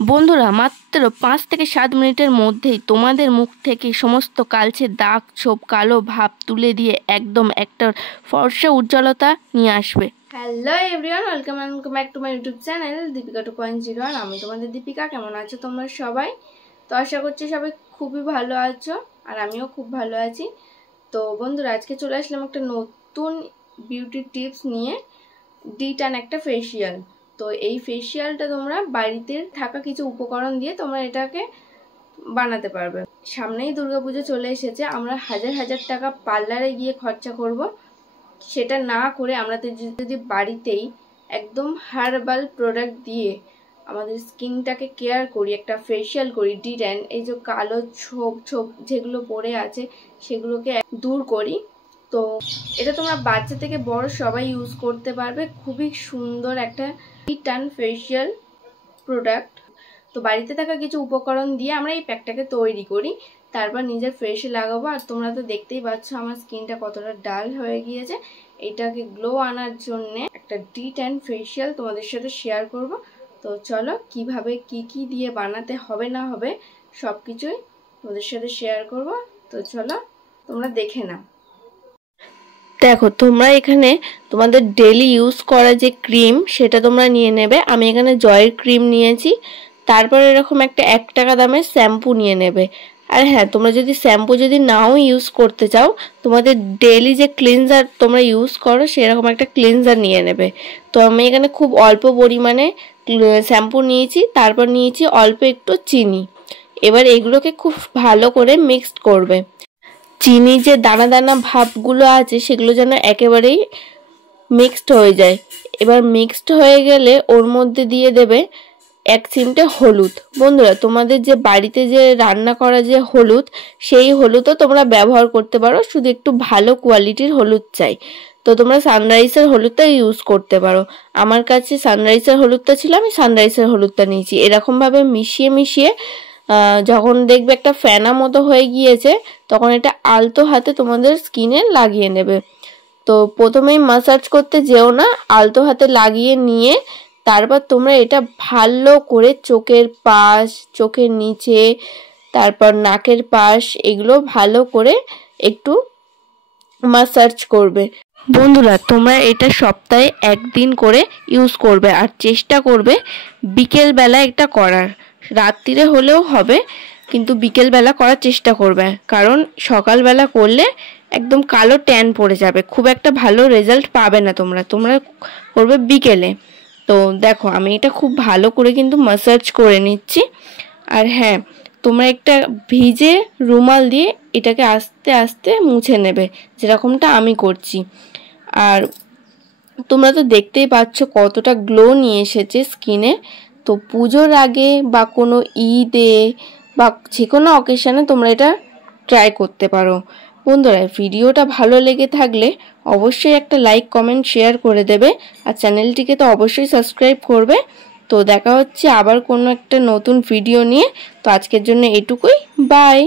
বন্ধুরা, মাত্র 5 থেকে 7 মিনিটের মধ্যেই তোমাদের মুখ থেকে সমস্ত কালচে দাগ ছোপ কালো ভাব তুলে দিয়ে একদম একটা ফর্সা উজ্জ্বলতা নিয়ে আসবে। Hello everyone, welcome back to my YouTube channel Deepika 2.0। আর আমি তোমাদের দীপিকা। কেমন আছো তোমরা সবাই? তো আশা করছি সবাই খুবই ভালো আছো, আর আমিও খুব ভালো আছি। তো বন্ধুরা, আজকে চলে আসলাম একটা নতুন বিউটি টিপস নিয়ে, ডিটান একটা ফেসিয়াল। তো এই ফেসিয়ালটা তোমরা বাড়িতে থাকা কিছু উপকরণ দিয়ে তোমরা এটাকে বানাতে পারবে। সামনেই দুর্গাপুজো চলে এসেছে, আমরা হাজার হাজার টাকা পার্লারে গিয়ে খরচা করব, সেটা না করে আমরা যদি বাড়িতেই একদম হার্বাল প্রোডাক্ট দিয়ে আমাদের স্কিনটাকে কেয়ার করি, একটা ফেসিয়াল করি, ডিটান, এই যে কালো ছোপ ছোপ যেগুলো পড়ে আছে সেগুলোকে দূর করি। তো এটা তোমরা বাচ্চা থেকে বড় সবাই ইউজ করতে পারবে। খুবই সুন্দর একটা ডিটান ফেসিয়াল প্রোডাক্ট। তো বাড়িতে থাকা কিছু উপকরণ দিয়ে আমরা এই প্যাকটাকে তৈরি করি, তারপর নিজের ফেসে লাগাবো। আর তোমরা তো দেখতেই পাচ্ছ আমার স্কিনটা কতটা ডাল হয়ে গিয়েছে। এটাকে গ্লো আনার জন্য একটা ডিটান ফেসিয়াল তোমাদের সাথে শেয়ার করব। তো চলো, কিভাবে কি দিয়ে বানাতে হবে না হবে সব কিছুই তোমাদের সাথে শেয়ার করব। তো চলো তোমরা দেখে নাও। দেখো, তোমরা এখানে তোমাদের ডেলি ইউজ করা যে ক্রিম সেটা তোমরা নিয়ে নেবে। আমি এখানে জয়ের ক্রিম নিয়েছি। তারপর এরকম একটা 1 টাকা দামের শ্যাম্পু নিয়ে নেবে। আর হ্যাঁ, তোমরা যদি শ্যাম্পু যদি নাও ইউজ করতে চাও, তোমাদের ডেলি যে ক্লিনজার তোমরা ইউজ করো সেরকম একটা ক্লিনজার নিয়ে নেবে। তো আমি এখানে খুব অল্প পরিমাণে শ্যাম্পু নিয়েছি, তারপর নিয়েছি অল্প একটু চিনি। এবার এগুলোকে খুব ভালো করে মিক্সড করবে। চিনি যে দানা দানা ভাবগুলো আছে সেগুলো যেন একেবারেই মিক্সড হয়ে যায়। এবার মিক্সড হয়ে গেলে ওর মধ্যে দিয়ে দেবে 1 চিমটে হলুদ। বন্ধুরা, তোমাদের যে বাড়িতে যে রান্না করা যে হলুদ, সেই হলুদও তোমরা ব্যবহার করতে পারো, শুধু একটু ভালো কোয়ালিটির হলুদ চাই। তো তোমরা সানরাইসের হলুদটা ইউজ করতে পারো। আমার কাছে সানরাইসের হলুদটা ছিল, আমি সানরাইসের হলুদটা নিয়েছি। এরকমভাবে মিশিয়ে মিশিয়ে যখন দেখবে একটা ফেনা মতো হয়ে গিয়েছে, তখন এটা আলতো হাতে তোমাদের স্কিনে লাগিয়ে নেবে। তো প্রথমেই মাসাজ করতে যেও না, আলতো হাতে লাগিয়ে নিয়ে তারপর তোমরা এটা ভালো করে চোখের পাশ, চোখের নিচে, তারপর নাকের পাশ, এগুলো ভালো করে একটু মাসাজ করবে। বন্ধুরা, তোমরা এটা সপ্তাহে 1 দিন করে ইউজ করবে, আর চেষ্টা করবে বিকেলবেলা এটা করার। রাত্রিরে হলেও হবে, কিন্তু বিকেলবেলা করার চেষ্টা করবে, কারণ সকালবেলা করলে একদম কালো ট্যান পড়ে যাবে, খুব একটা ভালো রেজাল্ট পাবে না। তোমরা করবে বিকেলে। তো দেখো, আমি এটা খুব ভালো করে কিন্তু মাসাজ করে নিচ্ছি। আর হ্যাঁ, তোমরা একটা ভিজে রুমাল দিয়ে এটাকে আস্তে আস্তে মুছে নেবে, যেরকমটা আমি করছি। আর তোমরা তো দেখতেই পাচ্ছ কতটা গ্লো নিয়ে এসেছে স্কিনে। তো পুজোর আগে বা কোনো ঈদে বা যে কোনো অকেশনে তোমরা এটা ট্রাই করতে পারো। বন্ধুরা, ভিডিওটা ভালো লেগে থাকলে অবশ্যই একটা লাইক, কমেন্ট, শেয়ার করে দেবে। আর চ্যানেলটিকে তো অবশ্যই সাবস্ক্রাইব করবে। তো দেখা হচ্ছে আবার কোনো একটা নতুন ভিডিও নিয়ে। তো আজকের জন্য এটুকুই, বাই।